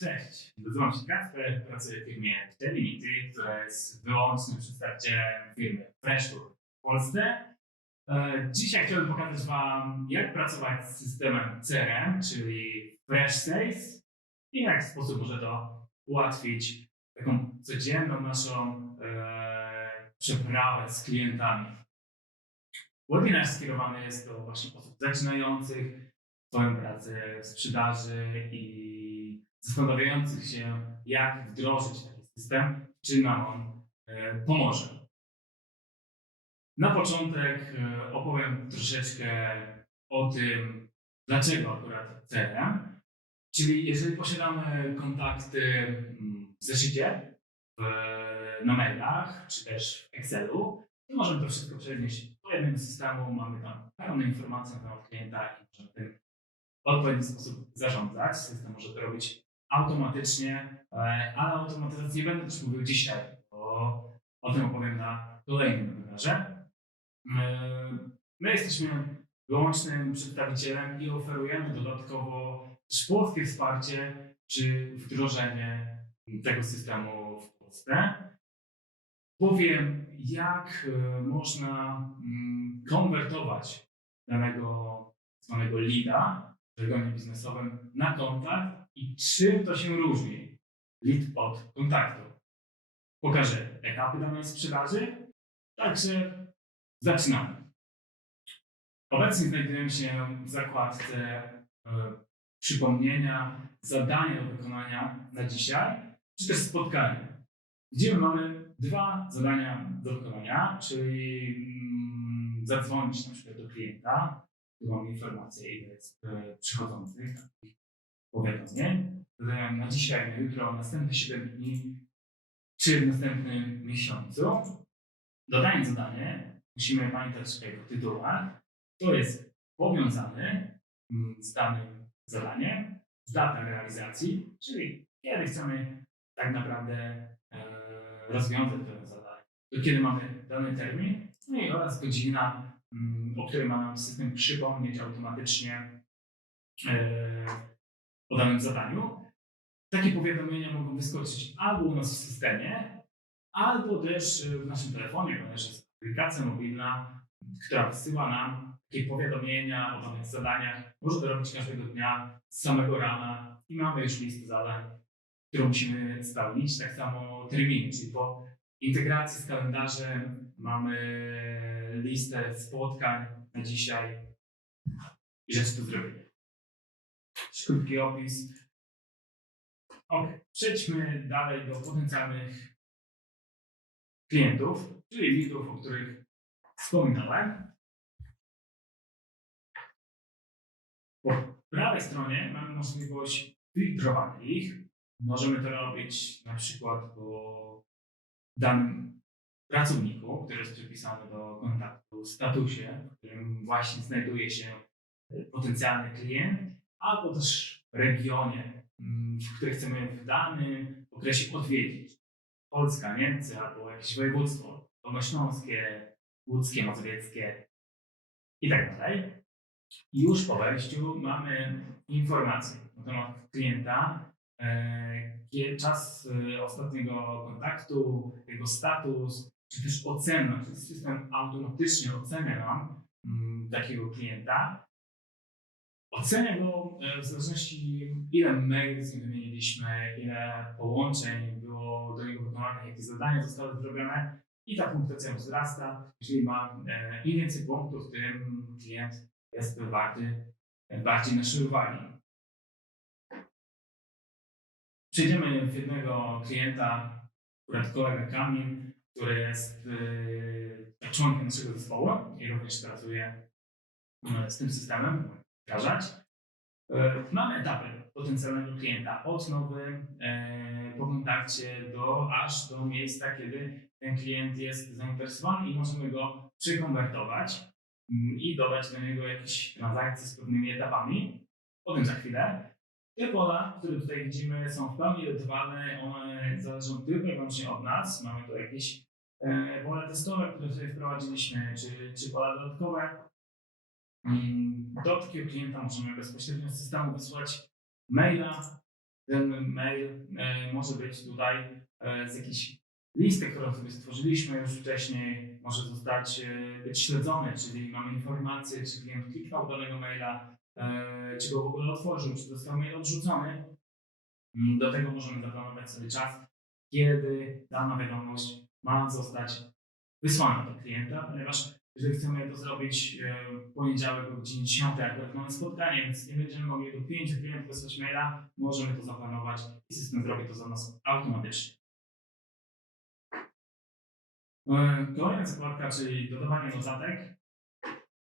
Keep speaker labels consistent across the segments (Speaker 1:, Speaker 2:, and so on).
Speaker 1: Cześć, nazywam się Kasper, pracuję w firmie Telinity, która jest wyłącznym przedstawicielem firmy Freshtour w Polsce. E, Dzisiaj chciałbym pokazać Wam, jak pracować z systemem CRM, czyli Fresh i w jaki sposób może to ułatwić taką codzienną naszą e, przeprawę z klientami. Webinar skierowany jest do właśnie osób zaczynających swoją pracę w sprzedaży i zastanawiających się, jak wdrożyć taki system, czy nam on e, pomoże. Na początek e, opowiem troszeczkę o tym, dlaczego akurat CRM. Czyli jeżeli posiadamy kontakty mm, w zeszycie, w, na mailach, czy też w Excelu, to możemy to wszystko przenieść do jednego systemu. Mamy tam pełne informacje na temat klienta i możemy tym w odpowiedni sposób zarządzać. System może to robić automatycznie, ale o automatyzacji będę też mówił dzisiaj, bo o tym opowiem na kolejnym webinarze. E, My jesteśmy wyłącznym przedstawicielem i oferujemy dodatkowo też polskie wsparcie czy wdrożenie tego systemu w Polsce. Powiem, jak e, można mm, konwertować danego zwanego leada w żargonie biznesowym na kontakt i czym to się różni lead od kontaktu. Pokażę etapy danej sprzedaży, także zaczynamy. Obecnie znajdujemy się w zakładce e, przypomnienia, zadania do wykonania na dzisiaj, czy też spotkanie, gdzie my mamy dwa zadania do wykonania, czyli mm, zadzwonić na przykład do klienta, tu mamy informację, ile jest e, przychodzących, powiadomień, zadają na dzisiaj, na jutro, następne 7 dni, czy w następnym miesiącu. Dodając zadanie, musimy pamiętać o jego tytułach. To jest powiązany z danym zadaniem, z datą realizacji, czyli kiedy chcemy tak naprawdę e, rozwiązać to zadanie, do kiedy mamy dany termin, no i oraz godzina, mm, o której ma nam system przypomnieć automatycznie e, o danym zadaniu. Takie powiadomienia mogą wyskoczyć albo u nas w systemie, albo też w naszym telefonie, ponieważ jest aplikacja mobilna, która wysyła nam takie powiadomienia o danych zadaniach. Może to robić każdego dnia z samego rana i mamy już listę zadań, którą musimy spełnić. Tak samo terminy, czyli po integracji z kalendarzem mamy listę spotkań na dzisiaj i rzeczy do zrobienia. Krótki opis. Ok, przejdźmy dalej do potencjalnych klientów, czyli lidów, o których wspominałem. Po prawej stronie mamy możliwość filtrowania ich. Możemy to robić na przykład po danym pracowniku, który jest przypisany do kontaktu, statusie, w którym właśnie znajduje się potencjalny klient, albo też regionie, mm, w którym chcemy w danym okresie odwiedzić. Polska, Niemcy albo jakieś województwo dolnośląskie, łódzkie, mazowieckie i tak dalej. I już po wejściu mamy informacje na temat klienta, e, czas e, ostatniego kontaktu, jego status, czy też ocena, czy system automatycznie ocenia nam mm, takiego klienta. Ocenia go e, w zależności ile maili z nim wymieniliśmy, ile połączeń było do niego wykonanych, jakie zadania zostały zrobione i ta punktacja wzrasta. Jeżeli ma e, im więcej punktów, tym klient jest warty bardziej naszej uwagi. Przejdziemy w jednego klienta, akurat kolega Kamil, który jest e, członkiem naszego zespołu i również pracuje z tym systemem, wdrażać. E, Mamy etapy potencjalnego klienta od nowy po kontakcie do aż do miejsca, kiedy ten klient jest zainteresowany i możemy go przekonwertować mm, i dodać do niego jakieś transakcje z pewnymi etapami. O tym za chwilę. Te pola, które tutaj widzimy, są w pełni edytowane, one zależą tylko i wyłącznie od nas. Mamy tu jakieś e, pole testowe, które tutaj wprowadziliśmy, czy, czy pola dodatkowe. Do takiego klienta możemy bezpośrednio z systemu wysłać maila ten mail e, może być tutaj e, z jakiejś listy, którą sobie stworzyliśmy już wcześniej, może zostać e, być śledzony, czyli mamy informację, czy klient kliknął danego maila, e, czy go w ogóle otworzył, czy został mail odrzucony. Do tego możemy zaplanować sobie czas, kiedy dana wiadomość ma zostać wysłana do klienta, ponieważ jeżeli chcemy to zrobić e, w poniedziałek o godzinie 10, akurat mamy spotkanie, więc nie będziemy mogli do pięciu klientów wysłać maila, możemy to zaplanować i system zrobi to za nas automatycznie. E, Kolejna zakładka, czyli dodawanie notatek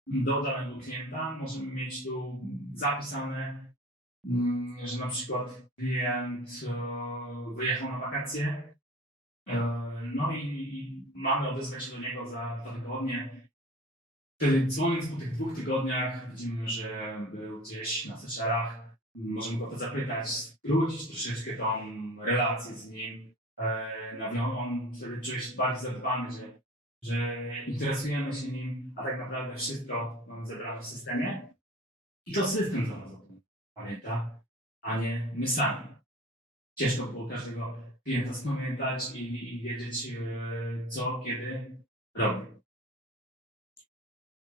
Speaker 1: do danego klienta. Możemy mieć tu zapisane, mm, że na przykład klient e, wyjechał na wakacje, no i mamy odezwać się do niego za dwa tygodnie. Wtedy dzwoniąc po tych dwóch tygodniach widzimy, że był gdzieś na Seychelach. Możemy go to zapytać, skrócić troszeczkę tą relację z nim. E, On wtedy czuje się bardziej zadbany, że, że interesujemy się nim, a tak naprawdę wszystko mamy zebrane w systemie. I to system za nas o tym pamięta, a nie my sami. Ciężko było każdego klienta spamiętać i, i wiedzieć, e, co, kiedy robi.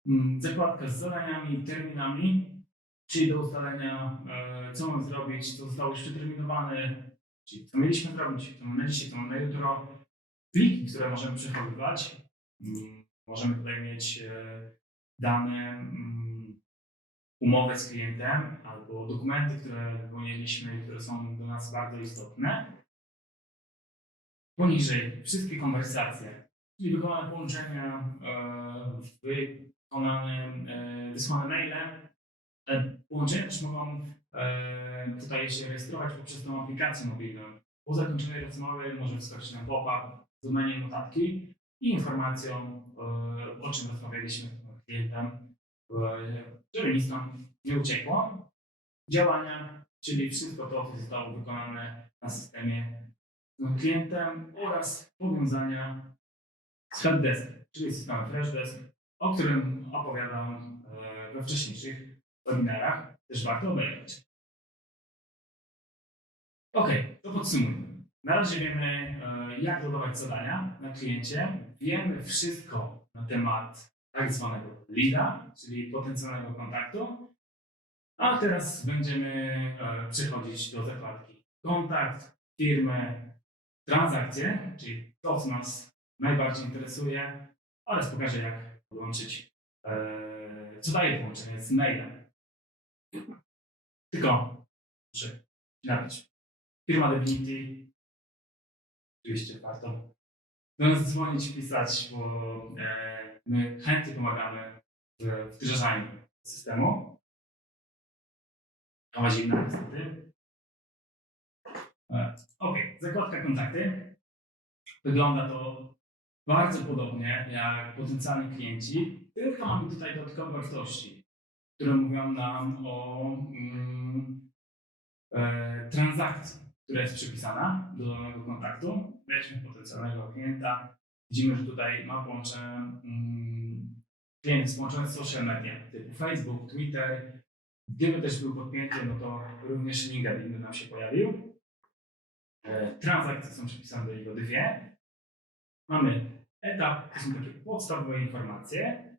Speaker 1: Mm, Zakładka z zadaniami, terminami, czyli do ustalenia, e, co mamy zrobić, co zostało już przeterminowane, czyli co mieliśmy zrobić, co mamy na dzisiaj, co mamy na jutro. Pliki, które możemy przechowywać. Mm, Możemy tutaj mieć e, dane, mm, umowy z klientem albo dokumenty, które wypełniliśmy które są dla nas bardzo istotne. Poniżej wszystkie konwersacje, czyli wykonane połączenia, e, wykonane, e, wysłane maile. Te połączenia też mogą e, tutaj się rejestrować poprzez tą aplikację mobilną. Po zakończonej rozmowy może wskoczyć na pop-up z domeniem notatki i informacją, e, o czym rozmawialiśmy z klientem, żeby nic tam nie uciekło. Działania, czyli wszystko to, co zostało wykonane na systemie z klientem oraz powiązania z helpdeskiem, czyli systemem FreshDesk, o którym opowiadam e, we wcześniejszych webinarach. Też warto obejrzeć. Ok, to podsumujmy. Na razie wiemy, e, jak dodawać zadania na kliencie. Wiemy wszystko na temat tak zwanego leada, czyli potencjalnego kontaktu. A teraz będziemy e, przechodzić do zakładki kontakt, firmy, transakcje, czyli to, co nas najbardziej interesuje, oraz pokażę, jak połączyć, e, co daje połączenie z mailem. Tylko muszę napić. Firma Definity. Oczywiście warto do nas dzwonić, pisać, bo e, my chętnie pomagamy w wdrażaniu systemu. Kawa zimna niestety. E, Ok, zakładka kontakty. Wygląda to bardzo podobnie jak potencjalni klienci, tylko mamy tutaj dodatkowe wartości, które mówią nam o mm, e, transakcji, która jest przypisana do danego kontaktu. Weźmy potencjalnego klienta. Widzimy, że tutaj ma połączone, mm, klient połączony z social media typu Facebook, Twitter. Gdyby też był podpięty, no to również LinkedIn by nam się pojawił. E, transakcje są przypisane do niego dwie. Mamy etap, to są takie podstawowe informacje.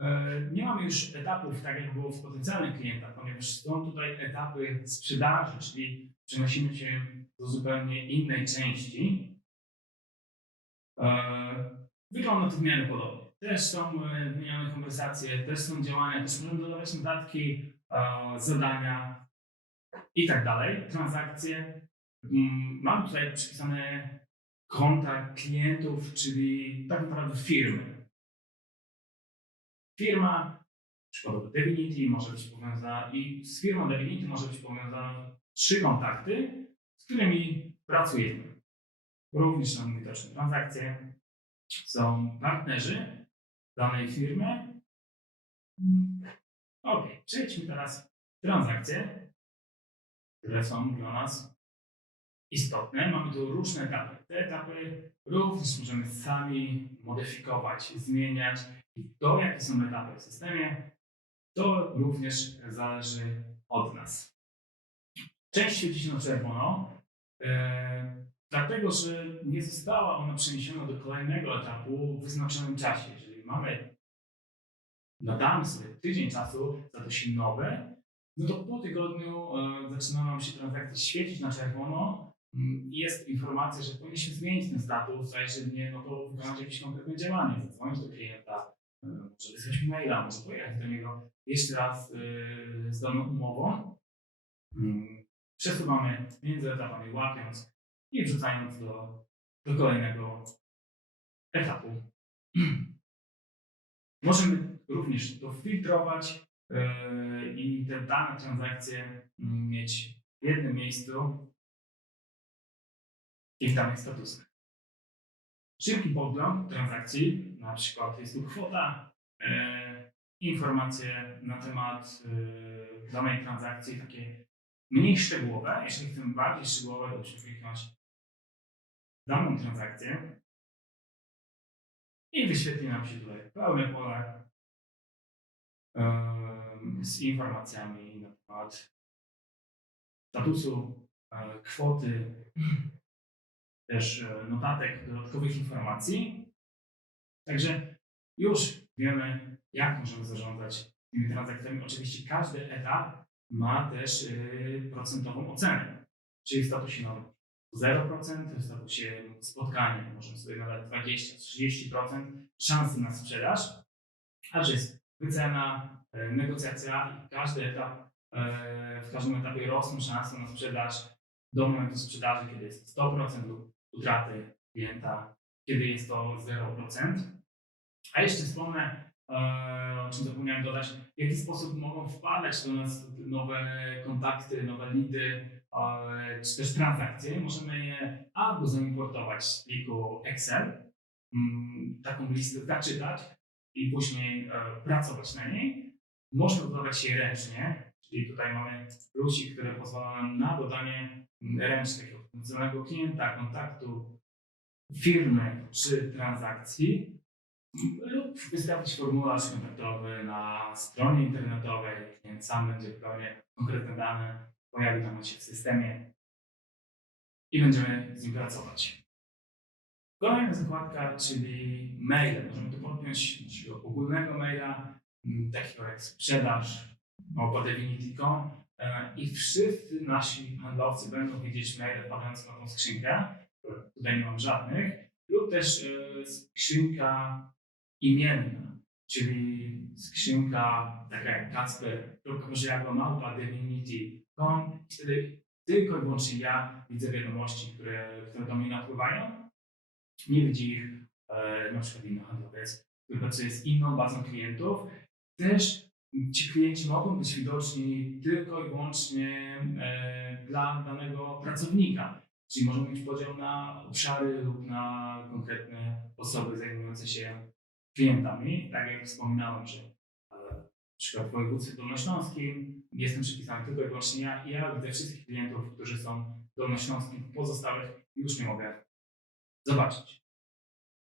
Speaker 1: E, Nie mamy już etapów, tak jak było w potencjalnych klientach, ponieważ są tutaj etapy sprzedaży, czyli przenosimy się do zupełnie innej części. E, Wygląda to w miarę podobnie. Też są e, wymienione konwersacje, też są działania, też możemy dodawać notatki, zadania i tak dalej, transakcje. Mm, Mam tutaj przypisane konta klientów, czyli tak naprawdę firmy. Firma, przykładowo Divinity może być powiązana i z firmą Divinity może być powiązane trzy kontakty, z którymi pracujemy. Również są widoczne transakcje, są partnerzy danej firmy. Ok, przejdźmy teraz transakcje, które są dla nas istotne. Mamy tu różne etapy. Te etapy również możemy sami modyfikować, zmieniać. I to, jakie są etapy w systemie, to również zależy od nas. Część świeci się na czerwono, e, dlatego że nie została ona przeniesiona do kolejnego etapu w wyznaczonym czasie. Jeżeli mamy, nadamy sobie tydzień czasu, za to się nowe, no to po tygodniu e, zaczyna nam się transakcja świecić na czerwono jest informacja, że powinniśmy zmienić ten status, a jeżeli nie, no to wykonać jakieś konkretne działanie, zadzwonić do klienta, e, może wysłać maila, może pojechać do niego jeszcze raz e, z daną umową. Mm, Przesuwamy między etapami, łapiąc i wrzucając do, do kolejnego etapu. Możemy również to filtrować yy, i te dane transakcje mm, mieć w jednym miejscu w danych statusach. Szybki podgląd transakcji, na przykład jest tu kwota, yy, informacje na temat yy, danej transakcji, takie mniej szczegółowe. Jeżeli chcemy bardziej szczegółowe, to musimy kliknąć daną transakcję i wyświetli nam się tutaj pełne pole em, z informacjami na temat statusu, e, kwoty, też e, notatek, dodatkowych informacji. Także już wiemy, jak możemy zarządzać tymi transakcjami. Oczywiście każdy etap ma też y, procentową ocenę, czyli w statusie nowym 0%, w statusie spotkania możemy sobie nawet 20-30% szansy na sprzedaż, a że jest wycena, e, negocjacja i każdy etap, e, w każdym etapie rosną szanse na sprzedaż do momentu sprzedaży, kiedy jest to 100% lub utraty klienta, kiedy jest to 0%. A jeszcze wspomnę, e, o czym zapomniałem dodać, w jaki sposób mogą wpadać do nas nowe kontakty, nowe lidy, e, czy też transakcje. Możemy je albo zaimportować z pliku Excel, mm, taką listę zaczytać i później e, pracować na niej. Można dodawać je ręcznie, czyli tutaj mamy plusik, który pozwala nam na dodanie mm, ręcznego potencjalnego klienta, kontaktu, firmy czy transakcji lub wystawić formularz kontaktowy na stronie internetowej. Klient sam będzie wypełniał konkretne dane, pojawi nam się w systemie i będziemy z nim pracować. Kolejna zakładka, czyli maile. Możemy tu podpiąć naszego ogólnego maila, takiego jak sprzedaż, małpa divinity.com e, i wszyscy nasi handlowcy będą widzieć maile wpadające na tą skrzynkę. Tutaj nie mam żadnych. Lub też e, skrzynka imienna, czyli skrzynka taka jak kacper.małpa divinity.com. Wtedy tylko i wyłącznie ja widzę wiadomości, które, które do mnie napływają. Nie widzi ich e, na przykład inny handlowiec, który pracuje z inną bazą klientów. Też ci klienci mogą być widoczni tylko i wyłącznie e, dla danego pracownika. Czyli możemy mieć podział na obszary lub na konkretne osoby zajmujące się klientami. Tak jak wspominałem, że e, przykład w województwie dolnośląskim jestem przypisany tylko i wyłącznie ja i ja widzę wszystkich klientów, którzy są dolnośląskim, pozostałych już nie mogę zobaczyć.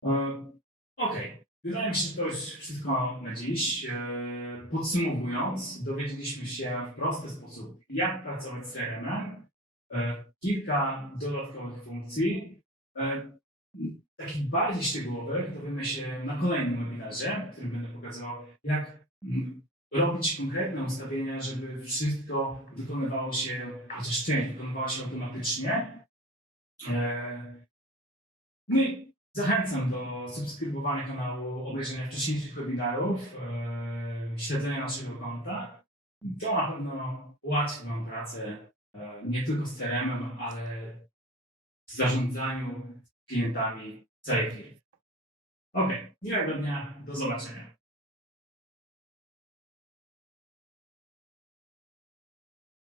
Speaker 1: E, Ok, wydaje mi się, że to już wszystko na dziś. E, Podsumowując, dowiedzieliśmy się w prosty sposób, jak pracować z CRM-em, e, kilka dodatkowych funkcji. E, Takich bardziej szczegółowych dowiemy się na kolejnym webinarze, w którym będę pokazywał, jak mm, robić konkretne ustawienia, żeby wszystko wykonywało się, chociaż część wykonywała się automatycznie. No i zachęcam do subskrybowania kanału, obejrzenia wcześniejszych webinarów, e, śledzenia naszego konta. To na pewno ułatwi Wam pracę e, nie tylko z CRM-em, ale w zarządzaniu klientami całej firmy. Ok, miłego dnia, do zobaczenia.